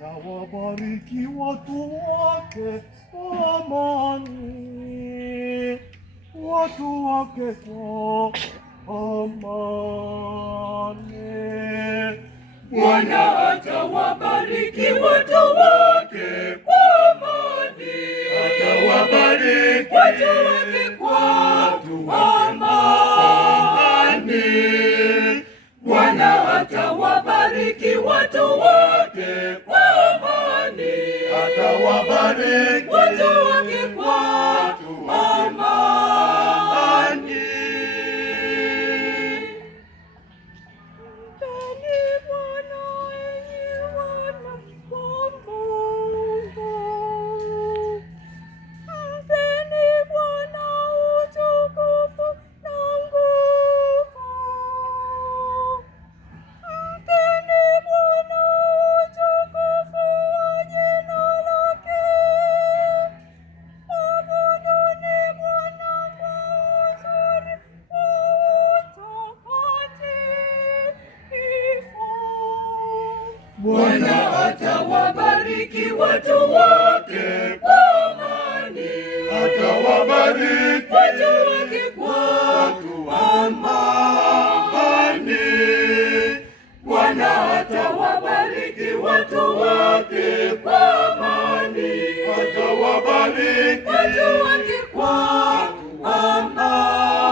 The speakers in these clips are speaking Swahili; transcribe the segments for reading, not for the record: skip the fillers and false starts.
atawabariki watu wake kwa amani, watu wake kwa amani. Bwana atawabariki watu wake kwa amani, atawabariki watu wake kwa amani. Bwana atawabariki watu wake kwa amani, atawabariki watu wake kwa amani. Bwana atawabariki watu wake kwa amani, atawabariki watu wake kwa amani. Bwana atawabariki watu wake kwa amani, atawabariki watu wake kwa amani.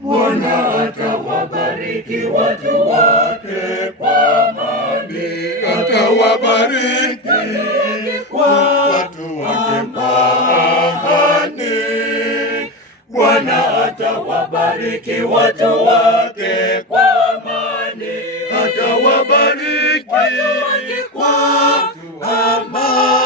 Bwana atawabariki watu wake kwa amani, atawabariki watu wake kwa amani. Bwana atawabariki watu wake kwa amani, atawabariki watu wake kwa amani.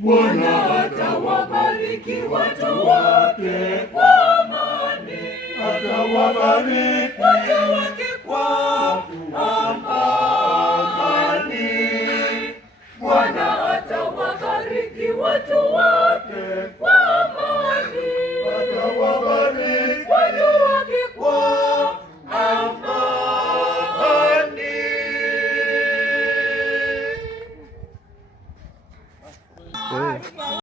Bwana atawabariki watu wake kwa amani, atawabariki watu wake